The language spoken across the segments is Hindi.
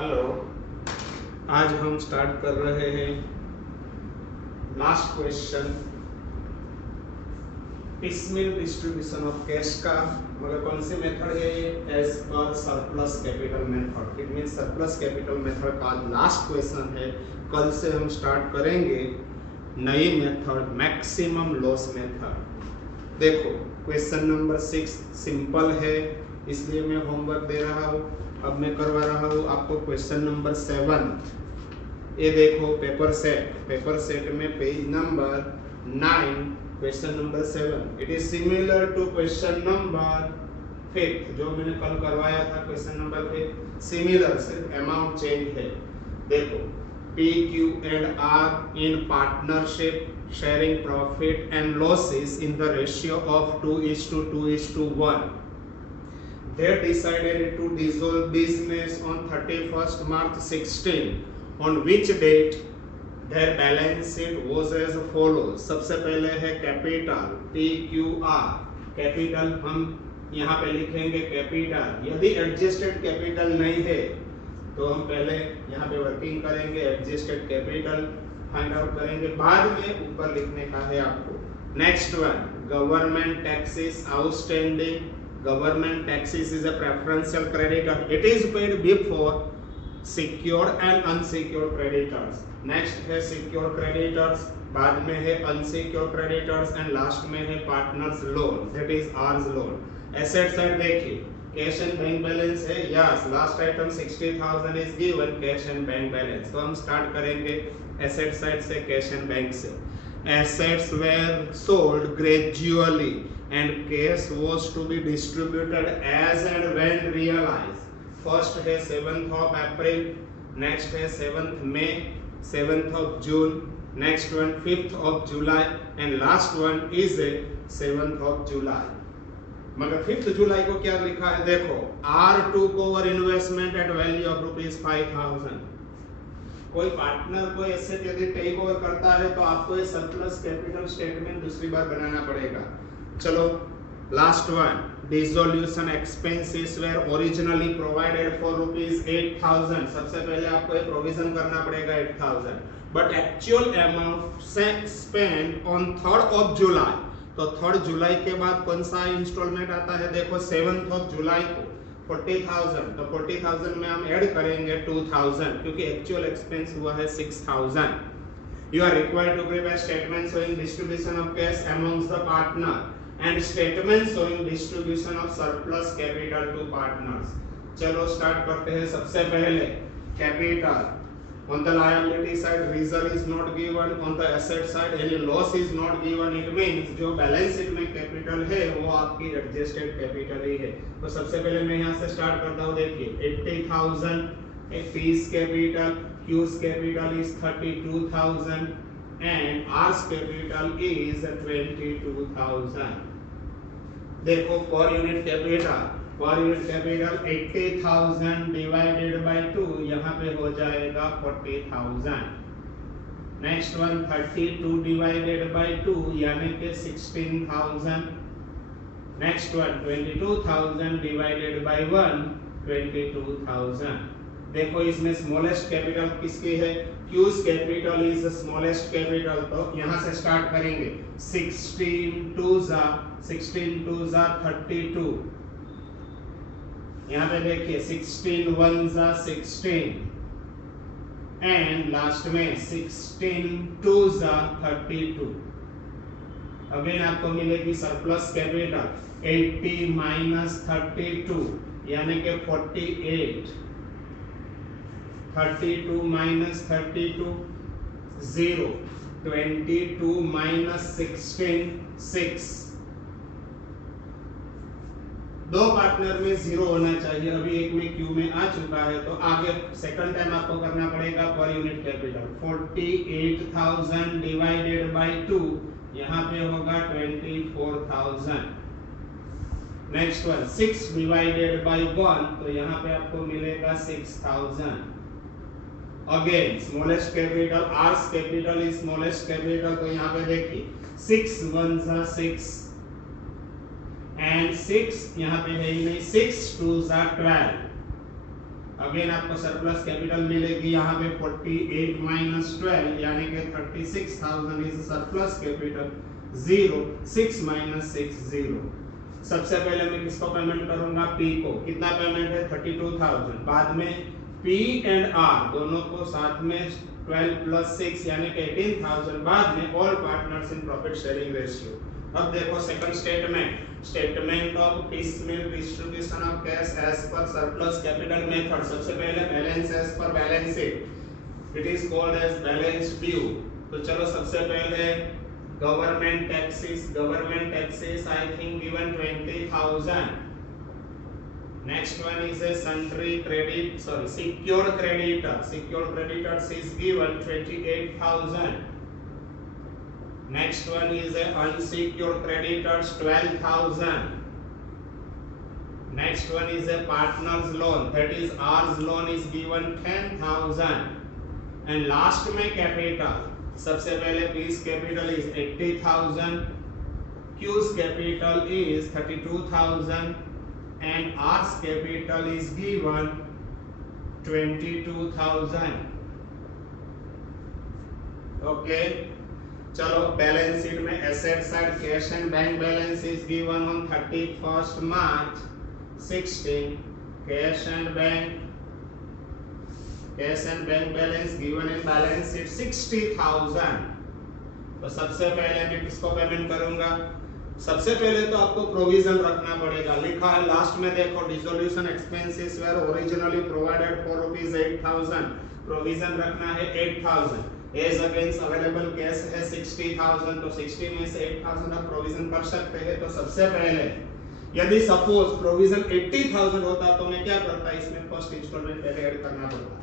हेलो, आज हम स्टार्ट कर रहे हैं last question piecemeal distribution of cash का। मगर कौन सी मेथड है ये? As per surplus capital method. It means surplus capital method का लास्ट क्वेश्चन है। कल से हम स्टार्ट करेंगे नई मेथड मैक्सिमम लॉस मेथड। देखो क्वेश्चन नंबर 6 सिंपल है, इसलिए मैं होमवर्क दे रहा हूँ। अब मैं करवा रहा हूँ आपको क्वेश्चन नंबर 7। ये देखो पेपर सेट में page number 9 question number 7। It is similar to question number 5 जो मैंने कल करवाया था। क्वेश्चन नंबर 5 सिमिलर, सिर्फ अमाउंट चेंज है। देखो P, Q and R in partnership sharing profit and losses in the ratio of 2:2:1. They decided to dissolve business on 31st March 16, on which date their balance sheet was as follows. सबसे पहले है कैपिटल PQR। कैपिटल हम यहाँ पे लिखेंगे कैपिटल। यदि एडजस्टेड कैपिटल नहीं है तो हम पहले यहाँ पे वर्किंग करेंगे, एडजस्टेड कैपिटल फाइंड आउट करेंगे, बाद में ऊपर लिखने का है आपको। Next one, government taxes outstanding. Government taxes is a preferential creditor. It is paid before secured and unsecured creditors. Next है secured creditors, बाद में है unsecured creditors and last में है partners loan, that is ours loan. Asset side देखिए, cash and bank balance है, yes, last item 60,000 is given, cash and bank balance. तो हम start करेंगे asset side से, cash and bank से। Assets were sold gradually and cash was to be distributed as and when realized. First है 7th of April, next है 7th May, 7th of June, next one 5th of July and last one is a 7th of July. मगर 5th जुलाई को क्या लिखा है? देखो R took over investment at value of ₹5,000. कोई पार्टनर कोई एसेट यदि टेक ओवर करता है तो आपको ये सरप्लस कैपिटल स्टेटमेंट दूसरी बार बनाना पड़ेगा। चलो last one, dissolution expenses were originally provided for ₹8,000। सबसे पहले आपको ये प्रोविजन करना पड़ेगा 8,000, but actual amount spend on 3rd of July। तो 3rd जुलाई के बाद कौन सा इंस्टॉलमेंट आता है? देखो 7th of जुलाई को 40,000, तो 40,000 में हम ऐड करेंगे 2,000 क्योंकि एक्चुअल एक्सपेंस हुआ है 6,000। You are required to prepare statement showing distribution of cash amongst the partner and statement showing distribution of surplus capital to partners. चलो स्टार्ट करते हैं। सबसे पहले capital, on the liability side reserve is not given, on the asset side any loss is not given. It means जो बैलेंस शीट में कैपिटल है वो आपकी एडजस्टेड कैपिटल ही है। तो सबसे पहले मैं यहाँ से स्टार्ट करता हूँ। देखिए 80,000, P's capital, Q's capital is 32,000 and R's capital is 22,000. देखो per unit capital 80,000 divided by 2, यहाँ पे हो जाएगा 40,000। नेक्स्ट वन 32 डिवाइडेड बाय 2 यानी कि 16,000। Next one 22,000 divided by 1, 22,000। देखो इसमें स्मॉलेस्ट कैपिटल किसकी है? Q's capital is smallest capital, तो यहाँ से स्टार्ट करेंगे। 16 2 जा 32, यहाँ पे देखिए 16 1 जा 16 एंड लास्ट में 16 2 जा 32। अगेन आपको मिलेगी सरप्लस कैपिटल 80 माइनस 32 यानी कि 48। 32 माइनस 32 0, 22 माइनस 16 6। दो पार्टनर में 0 होना चाहिए, अभी एक में Q में आ चुका है तो आगे सेकंड टाइम आपको करना पड़ेगा per unit capital. 48,000 divided by 2 यहाँ पे होगा 24,000। नेक्स्ट वन 6 डिवाइडेड बाय 1 तो यहाँ पे आपको मिलेगा 6,000। Again smallest capital, R's capital is smallest capital, तो यहाँ पे देखिए 6 1 जा 6 एंड 6 यहाँ पे है ही नहीं, 6 2 जा 12। अगेन आपको सरप्लस कैपिटल मिलेगी यहाँ पे 48 माइनस 12 यानी कि 36,000 इज सरप्लस कैपिटल। 0 6 माइनस 6 0। सबसे पहले मैं किसको पेमेंट करूंगा? पी को। कितना पेमेंट है? 32,000। बाद में पी एंड आर दोनों को साथ में 12 प्लस 6 यानी कि 18,000। बाद में all partners in profit sharing ratio. अब देखो second statement of piecemeal distribution of cash as per surplus capital method. सबसे पहले balance as per balance sheet, it is called as balance due. तो चलो सबसे पहले government taxes I think given 20,000। Next one is a secured creditors is given 28,000. Next one is a unsecured creditors 12,000. Next one is a partner's loan, that is ours loan is given 10,000. And last में capital, सबसे पहले P's capital is 80,000, Q's capital is 32,000 and R's capital is given 22,000. Okay. चलो बैलेंस शीट में asset side cash and bank balance is given on 31st March 16. Cash and bank balance given in balance sheet 60,000. तो सबसे पहले मैं किसको पेमेंट करूंगा? सबसे पहले तो आपको प्रोविजन रखना पड़ेगा। लिखा है लास्ट में देखो, dissolution expenses were originally provided for ₹8,000। Provision रखना है 8,000। एज अगेंस्ट अवेलेबल कैश है 60,000, तो 60 में से 8,000 आप प्रोविजन कर सकते हैं। तो सबसे पहले यदि सपोज प्रोविजन 80,000 होता तो मैं क्या करता? इसमें फर्स्ट इंस्टॉलमेंट पहले ऐड करना पड़ता,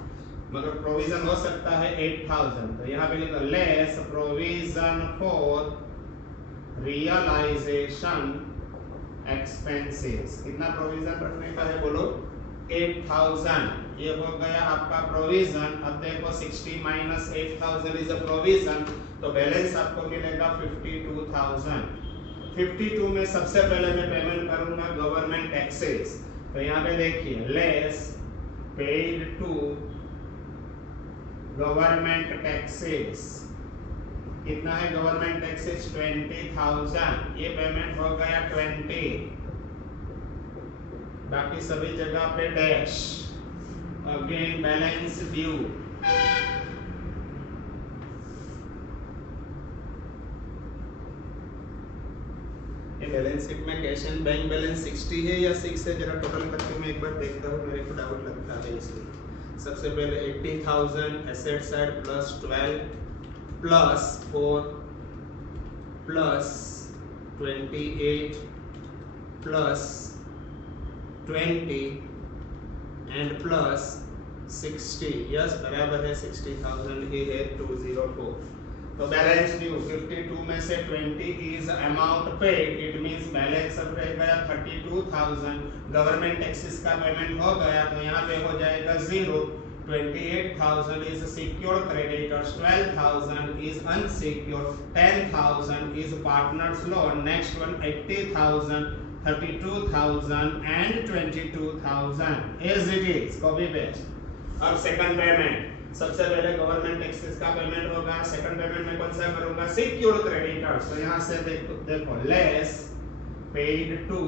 मगर प्रोविजन हो सकता है 8,000। तो यहाँ पे लिखा less provision for realisation expenses. कितना प्रोविजन रखने का है बोलो? 8,000। ये हो गया आपका प्रोविजन। अब देखो 60 माइनस 8,000 इज अ प्रोविजन, तो बैलेंस आपको मिलेगा 52,000। 52 में सबसे पहले मैं पेमेंट करूंगा गवर्नमेंट टैक्सेस। तो यहाँ पे देखिए less paid to government taxes. कितना है गवर्नमेंट टैक्सेस? 20,000। ये पेमेंट हो गया 20, बाकी सभी जगह पे डैश। अगेन बैलेंस ड्यू, ये बैलेंस शीट में कैश एंड बैंक बैलेंस 60 है या 6 है? जरा टोटल करके मैं एक बार देखता हूँ, मेरे को डाउट लगता है इसलिए। सबसे पहले 80,000 asset side plus 12 plus 4 plus 28 plus 20 and plus 60, yes बराबर है 60,000 ही है 204। तो बैलेंस ड्यू 52 में से 20 is amount paid, it means balance अब रह गया 32,000। गवर्नमेंट टैक्सेस का पेमेंट हो गया तो यहाँ पे हो जाएगा 0। 28,000 is secured creditors, 12,000 is unsecured, 10,000 is partners loan, next one 80,000, 32,000 and 22,000 as it is, copy paste। अब सेकंड पेमेंट, सबसे पहले गवर्नमेंट टैक्सेस का पेमेंट होगा। सेकंड पेमेंट में कौन सा करूंगा? Secured creditors. तो यहाँ से देखो less paid to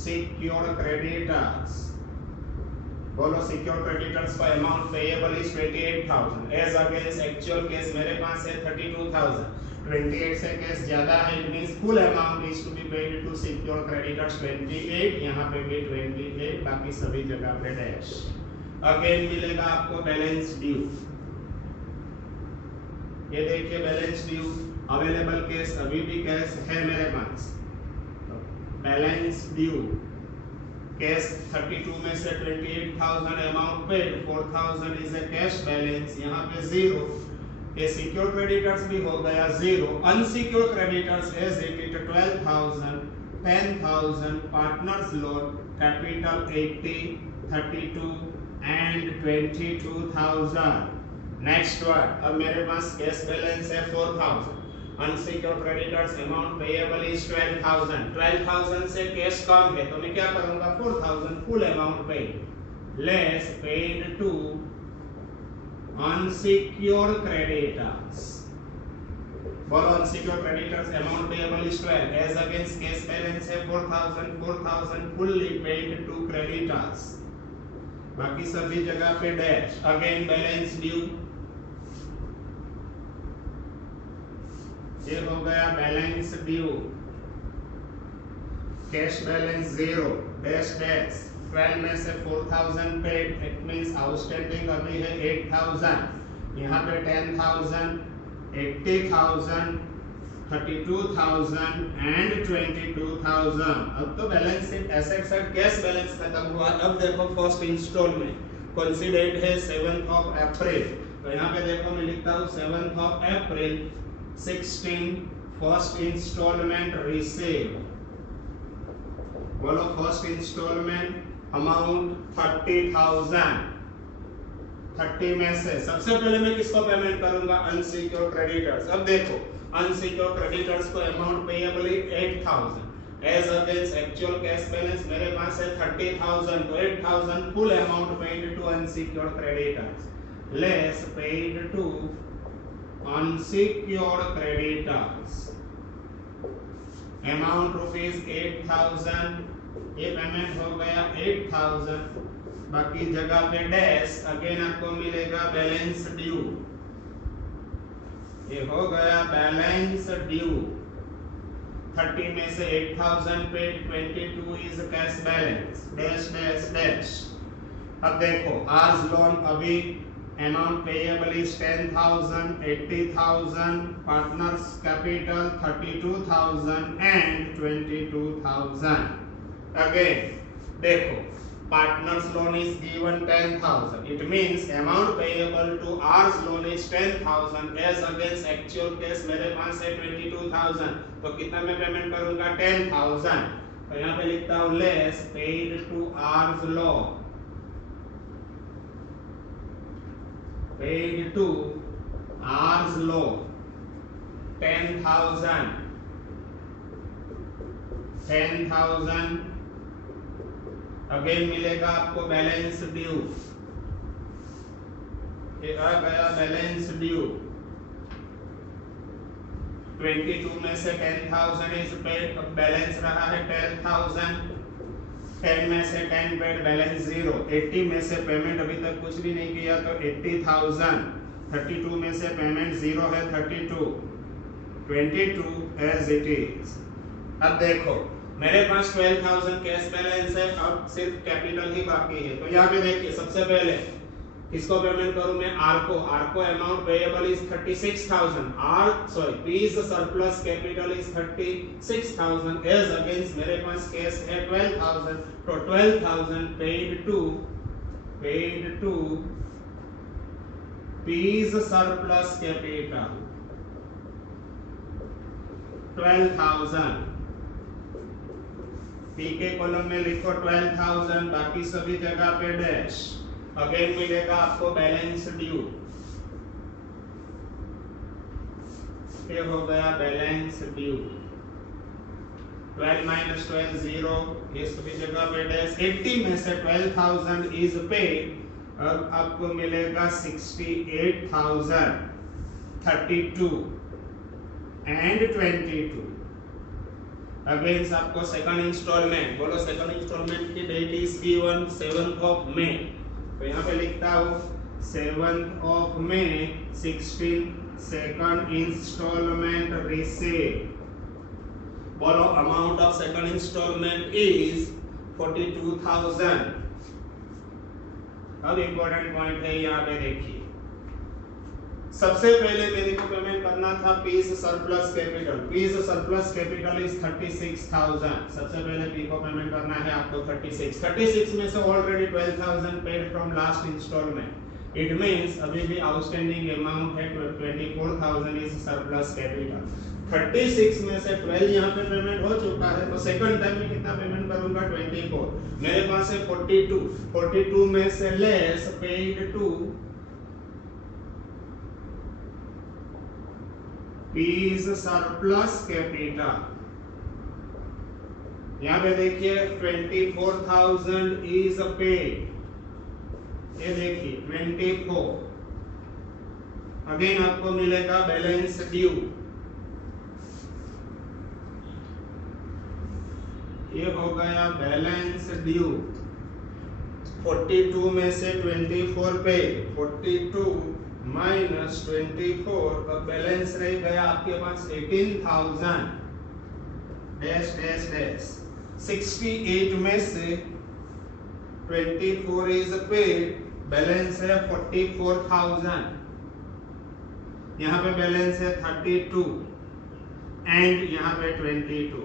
secured creditors. बोलो सिक्योर्ड क्रेडिटर्स का amount payable is 28,000 as against actual cash मेरे पास है 32,000। 28 से केस ज्यादा है, it means full amount is to be paid to secured creditors 28। यहाँ पे भी 28, बाकी सभी जगह पे डैश। अगेन मिलेगा आपको बैलेंस ड्यू। ये देखिए बैलेंस ड्यू, अवेलेबल कैश अभी भी कैश है मेरे पास। बैलेंस ड्यू कैश 32 में से 28,000 amount paid, 4,000 is a cash balance, यहाँ पे 0। ये सिक्योर क्रेडिटर्स भी हो गया 0। Unsecure creditors as it 12,000, 10,000 partners loan capital 80, 32 and 22,000। Next one, अब मेरे पास कैश बैलेंस है 4,000। Unsecured creditors amount payable is 12,000। 12,000 से कैश कम है तो मैं क्या करूंगा? 4,000 full amount paid. Less paid to unsecured creditors. बोलो unsecured creditors amount payable is 12 as against cash balance है 4000 fully paid to creditors. बाकी सभी जगह पे डैश. अगेन बैलेंस ड्यू, ये हो गया balance due. Cash balance 0 dash dash. 12 में से 4000 पेड, इट मींस आउटस्टैंडिंग अभी है 8000. यहाँ पे 10000, 80000, 32000 एंड 22000. अब तो balance sheet asset side cash balance खत्म हुआ. अब देखो फर्स्ट इंस्टॉलमेंट कौन सी डेट है 7th ऑफ अप्रैल. तो यहाँ पे देखो मैं लिखता हूँ 7th of April 16 first instalment receive. बोलो फर्स्ट इंस्टॉलमेंट अमाउंट 30,000. 30 में से सबसे पहले मैं किसको पेमेंट करूंगा? Unsecured creditors. अब देखो अनसिक्योर्ड क्रेडिटर्स को amount payable 8,000 as against actual cash balance मेरे पास है 30,000. तो 8,000 full amount paid to unsecured creditors less paid to unsecured creditors amount rupees 8,000. ये पेमेंट हो गया 8,000. बाकी जगह पे डैश. अगेन आपको मिलेगा बैलेंस ड्यू. ये हो गया बैलेंस ड्यू. 30 में से 8,000 paid, 22 is cash balance dash dash dash. अब देखो आज लोन अभी amount payable is 10,000, 80,000, partners capital 32,000 and 22,000. Again देखो partners loan is given 10,000. It means amount payable to ours loan is 10,000 as against actual cash मेरे पास है 22,000. तो कितना मैं पेमेंट करूंगा? 10,000. तो यहाँ पे लिखता हूँ less paid to ours loan. Paid to ours loan 10,000. 10,000. Again मिलेगा आपको बैलेंस ड्यू. ये आ गया बैलेंस ड्यू. 22 में से 10,000 इज पेड. अब बैलेंस रहा है 10,000. 10 में से 10 पेड, बैलेंस 0. 80 में से पेमेंट अभी तक कुछ भी नहीं किया तो 80,000. 32 में से पेमेंट 0 है 32. 22 एज इट इज. अब देखो मेरे पास 12,000 कैश बैलेंस है. अब सिर्फ कैपिटल ही बाकी है. तो यहाँ पे देखिए सबसे पहले किसको पेमेंट करूं मैं? आर को. आर को amount payable is 36,000. P's surplus capital is 36,000 as against मेरे पास कैश है 12,000. तो 12,000 paid to P's surplus capital 12,000. P के कॉलम में लिखो 12,000. बाकी सभी जगह पे डैश. अगेन मिलेगा आपको बैलेंस ड्यू. ये हो गया बैलेंस ड्यू. 12 minus 12 0. ये सभी जगह पे डैश. 80 में से 12,000 इज पेड. अब आपको मिलेगा 68,000, 32 एंड 22. अगेंस्ट आपको सेकंड इंस्टॉलमेंट. बोलो सेकंड इंस्टॉलमेंट की date is given 7th of May. तो यहाँ पे लिखता हूँ 7th of May 16 second instalment receive. बोलो amount of second instalment is 42,000. अब इंपॉर्टेंट पॉइंट है यहाँ पे देखिए. सबसे पहले मेरे को पेमेंट करना था P's surplus capital. P's surplus capital is 36,000. सबसे पहले पी को पेमेंट करना है आपको 36 में से already 12,000 paid from last instalment. It means अभी भी आउटस्टैंडिंग अमाउंट है 24,000 इज सरप्लस कैपिटल. 36 में से 12 यहाँ पे पेमेंट हो चुका है. तो सेकंड टाइम में कितना पेमेंट करूंगा? 24. मेरे पास है 42 में से less paid to P's surplus capital. यहाँ पे देखिए 24,000 इज पेड. ये देखिए 24। अगेन आपको मिलेगा बैलेंस ड्यू, ये हो गया बैलेंस ड्यू। 42 में से 24 पे 42 माइनस 24, अब बैलेंस रह गया आपके पास 18,000 डैश डैश डैश। 68 में से 24 इज पेड, बैलेंस है 44,000। यहाँ पे बैलेंस है 32 एंड यहाँ पे 22।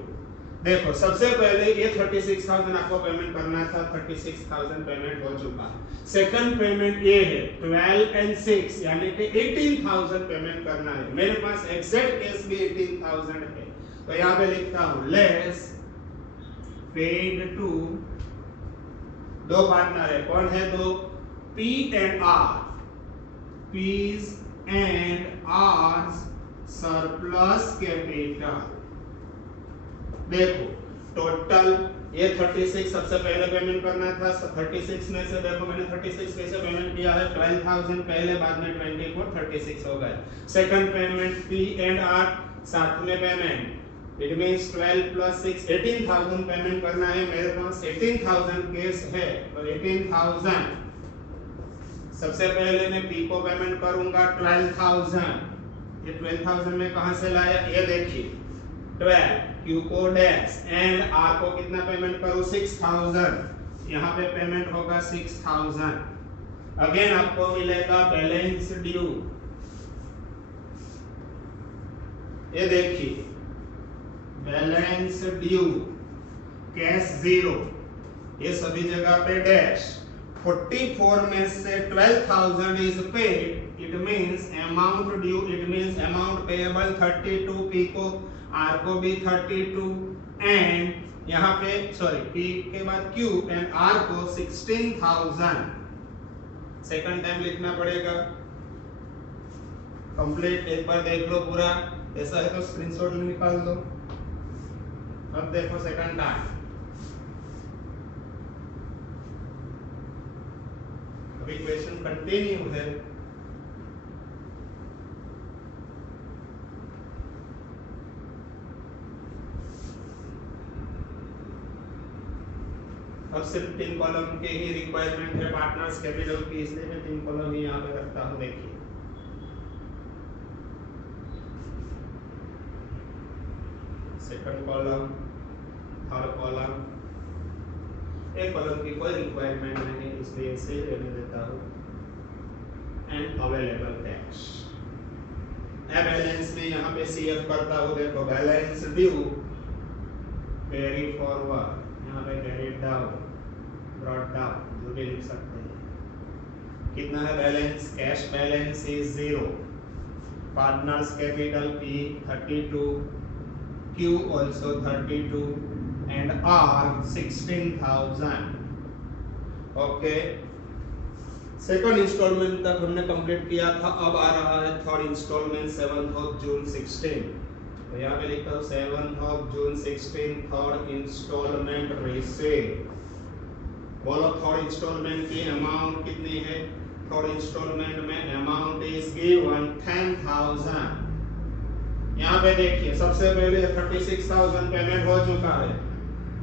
देखो सबसे पहले ये 36,000 आपको पेमेंट करना था, 36,000 पेमेंट हो चुका है। सेकंड पेमेंट ये है 12 एंड 6 यानी कि 18,000 पेमेंट करना है। मेरे पास एग्जैक्ट केस भी 18,000 है, तो यहाँ पे लिखता हूँ लेस पेड टू, दो पार्टनर है, कौन है दो? P and R, P's and R's surplus capital. देखो टोटल ये 36 सबसे पहले पेमेंट करना था, 36 में से देखो मैंने 36 कैसे पेमेंट किया है, 12,000 पहले, बाद में 24, 36 हो गए। Second payment P and R साथ में payment, it means 12 plus 6 18,000 payment करना है। मेरे पास 18,000 केस है, तो 18,000 सबसे पहले मैं P को पेमेंट करूंगा 12,000। ये 12,000 में कहां से लाया, ये देखिए 12, Q को डैश एंड R को कितना पेमेंट करूं 6,000, यहाँ पे पेमेंट होगा 6,000। अगेन आपको मिलेगा बैलेंस ड्यू, ये देखिए बैलेंस ड्यू कैश 0, ये सभी जगह पे डैश। 44 में से 12,000 is paid, it means amount due, it means amount payable 32, P को R को भी 32 एंड यहाँ पे सॉरी P के बाद Q एंड R को 16,000। सेकंड टाइम लिखना पड़ेगा कंप्लीट, एक बार देख लो पूरा, ऐसा है तो स्क्रीनशॉट निकाल लो। अब देखो सेकंड टाइम, अभी क्वेश्चन कंटिन्यू है। अब सिर्फ 3 कॉलम के ही रिक्वायरमेंट है पार्टनर्स कैपिटल की, इसलिए मैं 3 कॉलम ही यहाँ पे रखता हूँ। देखिए सेकंड कॉलम, थर्ड कॉलम, एक कॉलम की कोई रिक्वायरमेंट नहीं, इसलिए इसे रहने देता हूँ। एंड अवेलेबल कैश, बैलेंस में यहाँ पे CF करता हूँ। देखो बैलेंस ड्यू कैरी फॉरवर्ड, यहाँ पे कैरी डाउन, ब्रॉट डाउन, जो भी लिख सकते हैं। कितना है balance? Cash balance is 0, partners capital P 32, Q also 32 and R 16,000। Okay, second instalment तक हमने कंप्लीट किया था। अब आ रहा है थर्ड इंस्टॉलमेंट 7th June 16। तो यहाँ पे लिखता हूँ 7th June 16 third instalment receive. बोलो थर्ड इंस्टॉलमेंट की अमाउंट कितनी है? थर्ड इंस्टॉलमेंट में अमाउंट इज गिवन 10,000। यहाँ पे देखिए सबसे पहले 36,000 पेमेंट हो चुका है,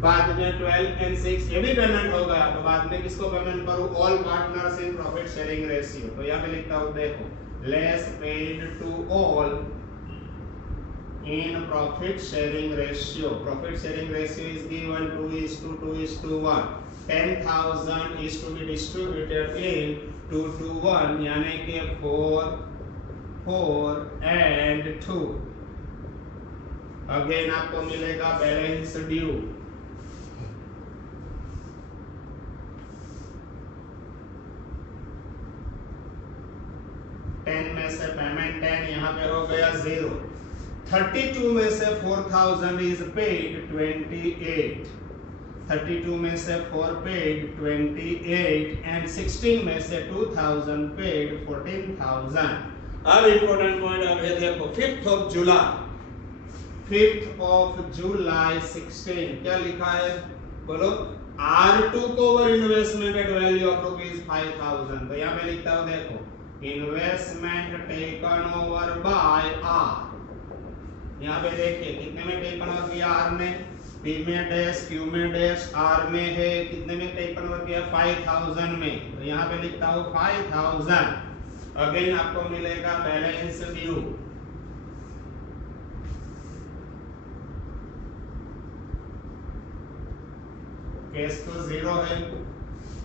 बाद में 12 and 6 ये भी पेमेंट हो गया, तो बाद में किसको पेमेंट करूँ? All partners in profit sharing ratio. तो यहाँ पे लिखता हूँ देखो less paid to all in profit sharing ratio. Profit sharing ratio is given 2:1। 10,000 is to be distributed in 2:1 यानी कि 4 and 2। अगेन आपको मिलेगा बैलेंस ड्यू, में से पेमेंट 10 यहाँ पे हो गया 0। 32 में से 4,000 इज पेड 28। 32 में से 4 पेड 28 एंड 16 में से 2,000 पेड 14,000। अब इंपॉर्टेंट पॉइंट अब है देखो 5th July 16 क्या लिखा है बोलो? R2 को over investment at value of ₹5,000। तो यहाँ पे लिखता हूँ, देखो investment taken over by R। यहाँ पे देखिए कितने में टेकन ओवर किया R ने, P में डैश, Q में डैश, R में है कितने में टेकन ओवर किया 5,000 में। तो यहाँ पे लिखता हूँ 5,000। अगेन आपको मिलेगा बैलेंस ड्यू। कैश तो 0 है,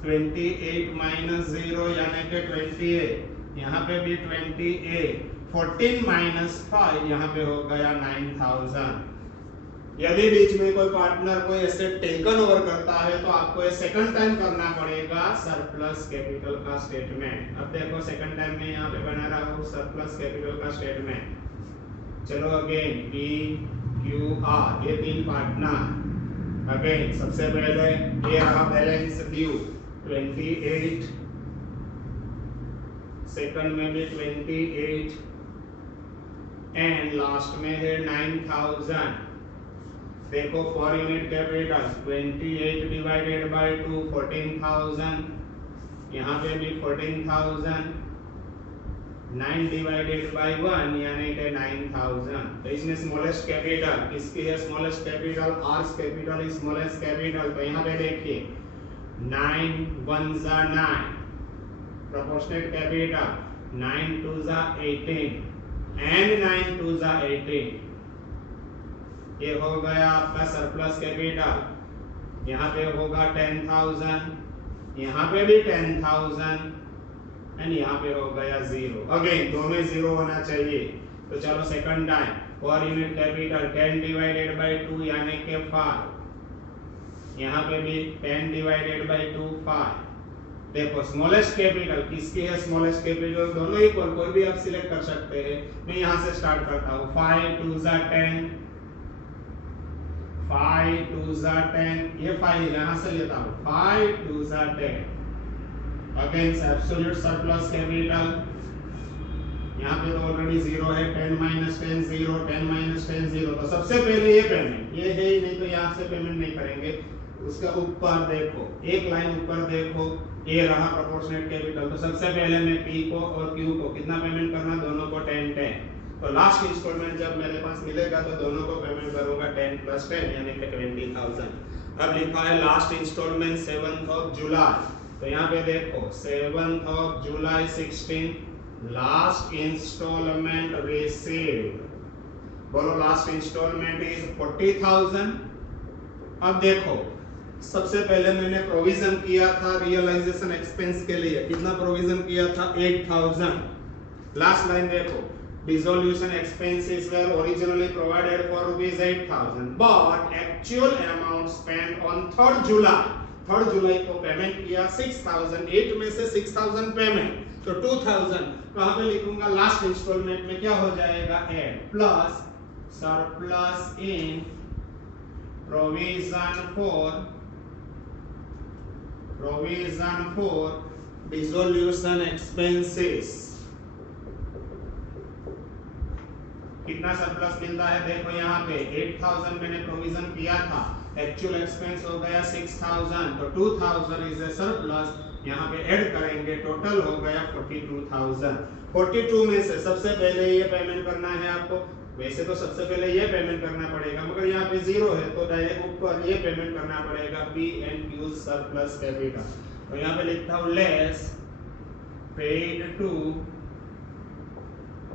28 माइनस 0 यानी कि 28, यहाँ पे भी 28, 14 माइनस 5 यहाँ पे हो गया 9,000। यदि बीच में कोई पार्टनर कोई एसेट टेकन ओवर करता है तो आपको ये सेकंड टाइम करना पड़ेगा सरप्लस कैपिटल का स्टेटमेंट। अब देखो सेकंड टाइम में यहाँ पे बना रहा हूँ सरप्लस कैपिटल का स्टेटमेंट। चलो अगेन P Q R ये तीन पार्टनर। अगेन सबसे पहले ये रहा बैलेंस ड्यू 28, सेकंड में भी 28 एंड लास्ट में है 9,000। देखो per unit capital 28 divided by 2 14,000, यहाँ पे भी 14,000, 9 डिवाइडेड बाय 1 यानी कि 9,000। तो इसमें स्मॉलेस्ट कैपिटल इसकी है smallest capital, R's capital is smallest capital. तो यहाँ पे देखिए 9 1 जा 9, प्रोपोर्शनेट कैपिटल 9 2 जा 18 एंड 9 2 जा 18। ये हो गया आपका सरप्लस कैपिटल। यहाँ पे होगा 10,000, यहाँ पे भी 10,000 एंड यहाँ पे हो गया 0। अगेन दो में 0 होना चाहिए। तो चलो second time per unit capital 10 divided by 2 यानी कि 5, यहाँ पे भी 10 डिवाइडेड बाय 2 5। देखो स्मॉलेस्ट कैपिटल किसकी है स्मॉलेस्ट कैपिटल, दोनों इक्वल, कोई भी आप सिलेक्ट कर सकते हैं। मैं यहाँ से स्टार्ट करता हूँ 5 2 जा 10, 5 2 जा 10, ये 5 यहाँ से लेता हूँ 5 2 जा 10 अगेंस्ट एब्सोल्यूट सरप्लस कैपिटल। यहाँ पे तो ऑलरेडी 0 है, 10 माइनस 10 0, 10 माइनस 10 0। तो सबसे पहले ये पेमेंट ये है ही नहीं तो यहाँ से पेमेंट नहीं करेंगे। उसका ऊपर देखो, एक लाइन ऊपर देखो, ये रहा प्रोपोर्शनेट कैपिटल। तो सबसे पहले मैं P को और Q को कितना पेमेंट करना, दोनों को 10 10। तो लास्ट इंस्टॉलमेंट जब मेरे पास मिलेगा तो दोनों को पेमेंट करूंगा 10 + 10 यानी कि 20,000। अब लिखा है लास्ट इंस्टॉलमेंट 7th of जुलाई। तो यहाँ पे देखो 7th of जुलाई 16 लास्ट इंस्टॉलमेंट रिसीव्ड। बोलो लास्ट इंस्टॉलमेंट इज 40,000। अब देखो सबसे पहले मैंने प्रोविजन किया था रियलाइजेशन एक्सपेंस के लिए, कितना प्रोविजन किया था 8,000। लास्ट लाइन देखो dissolution expenses were originally provided for ₹8,000 but actual amount spent on 3rd July 3rd जुलाई को पेमेंट किया 6,000, 8 में से 6,000 पेमेंट तो 2,000। कहाँ पे लिखूंगा लास्ट इंस्टॉलमेंट में क्या हो जाएगा add plus surplus in provision for dissolution expenses। कितना सरप्लस मिलता है देखो यहाँ पे 8,000 मैंने प्रोविजन किया था, एक्चुअल एक्सपेंस हो गया 6,000 तो 2,000 इज ए सरप्लस। यहाँ पे ऐड करेंगे टोटल हो गया 42,000। 42 में से सबसे पहले ये पेमेंट करना है आपको, वैसे तो सबसे पहले ये पेमेंट करना पड़ेगा मगर यहाँ पे 0 है तो डायरेक्ट ऊपर ये पेमेंट करना पड़ेगा P and Q surplus capital. तो यहाँ पे लिखता हूँ less paid to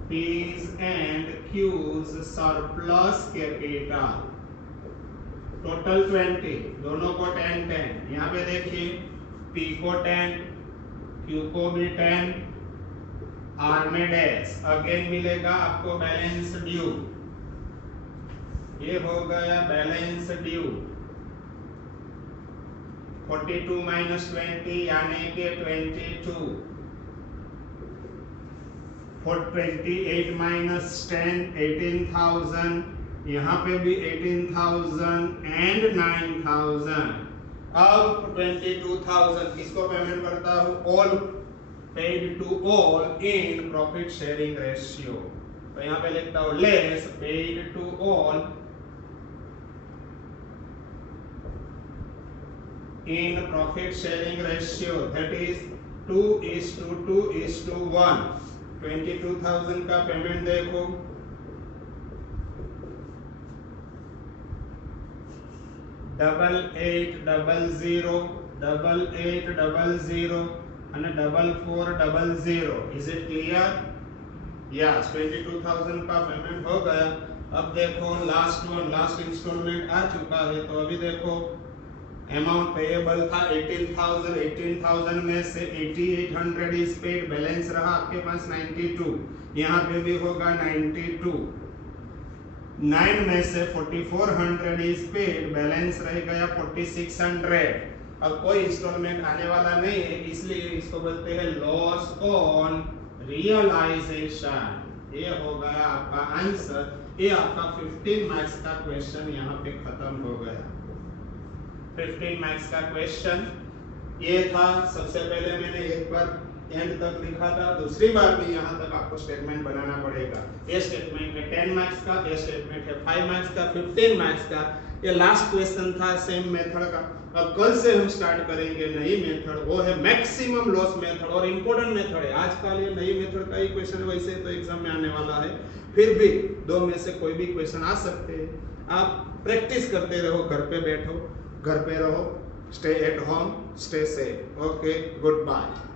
P's and Q's surplus capital total 20, दोनों को 10 10। यहाँ पे देखिए P को 10, Q को भी 10, R में डैश। अगेन मिलेगा आपको बैलेंस ड्यू, ये हो गया बैलेंस ड्यू 42 माइनस 20 यानी कि 22 for 28 minus 10 18,000, यहाँ पे भी 18,000 and 9,000। अब 22,000 किसको पेमेंट करता हूँ, all paid to all in profit sharing ratio। तो यहाँ पे लिखता हूँ less paid to all in profit sharing ratio, that is 2:2:1. 22,000 का पेमेंट देखो, 8800 and 4400. Is it clear? Yes, 22,000 का पेमेंट हो गया। अब देखो लास्ट इंस्टॉलमेंट आ चुका है, तो अभी देखो अमाउंट पेएबल था 18,000 में से 8800 इज पेड, बैलेंस रहा आपके पास 92, यहाँ पे भी होगा 92, 9 में से 4400 इज पेड, बैलेंस रह गया 4600। अब कोई इंस्टॉलमेंट आने वाला नहीं है, इसलिए इसको बोलते हैं लॉस ऑन रियलाइजेशन। ये हो गया आपका आंसर। ये आपका 15 मार्क्स का क्वेश्चन यहाँ पे खत्म हो गया। 15 मार्क्स का क्वेश्चन ये था। सबसे पहले मैंने एक बार एंड तक लिखा था, दूसरी बार भी यहाँ तक आपको स्टेटमेंट बनाना पड़ेगा। ये स्टेटमेंट है 10 मार्क्स का, ये स्टेटमेंट है 5 मार्क्स का, 15 मार्क्स का। ये लास्ट क्वेश्चन था सेम मेथड का। अब कल से हम स्टार्ट करेंगे नई मेथड, वो है मैक्सिमम लॉस मेथड, और इंपॉर्टेंट मेथड है। आजकल ये नई मेथड का ही क्वेश्चन वैसे तो एग्जाम में आने वाला है, फिर भी दो में से कोई भी क्वेश्चन आ सकते हैं। आप प्रैक्टिस करते रहो, घर पे बैठो, घर पे रहो, stay at home, stay safe. Okay, good bye.